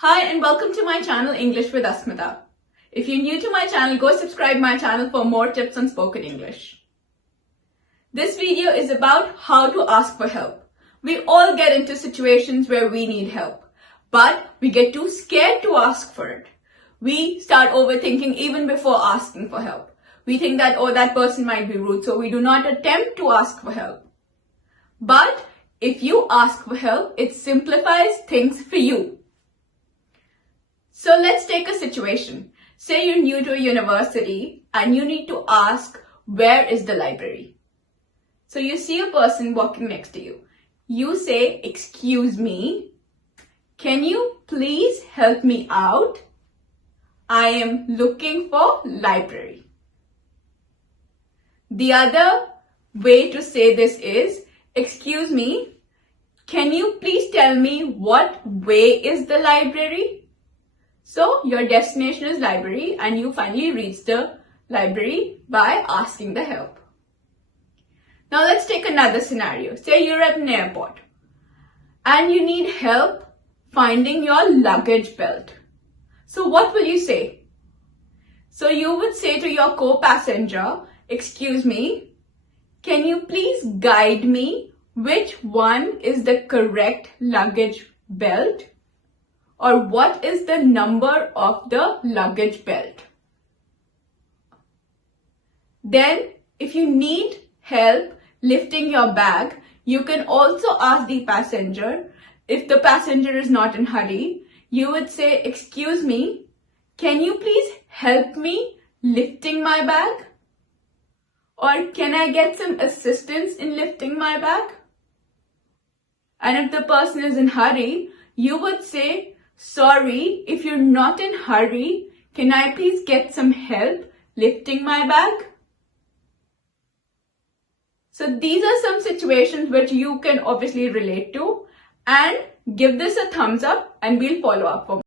Hi and welcome to my channel English with Asmita. If you're new to my channel, go subscribe my channel for more tips on spoken English. This video is about how to ask for help. We all get into situations where we need help, but we get too scared to ask for it. We start overthinking even before asking for help. We think that, oh, that person might be rude, so we do not attempt to ask for help. But if you ask for help, it simplifies things for you. So let's take a situation. Say you're new to a university and you need to ask, where is the library? So you see a person walking next to you. You say, excuse me, can you please help me out? I am looking for library. The other way to say this is, excuse me, can you please tell me what way is the library? So your destination is library and you finally reach the library by asking the help. Now let's take another scenario. Say you're at an airport and you need help finding your luggage belt. So what will you say? So you would say to your co-passenger, excuse me, can you please guide me which one is the correct luggage belt? Or what is the number of the luggage belt? Then, if you need help lifting your bag, you can also ask the passenger. If the passenger is not in a hurry, you would say, excuse me, can you please help me lifting my bag? Or can I get some assistance in lifting my bag? And if the person is in a hurry, you would say, sorry, if you're not in a hurry, can I please get some help lifting my bag? So these are some situations which you can obviously relate to, and give this a thumbs up and we'll follow up for more.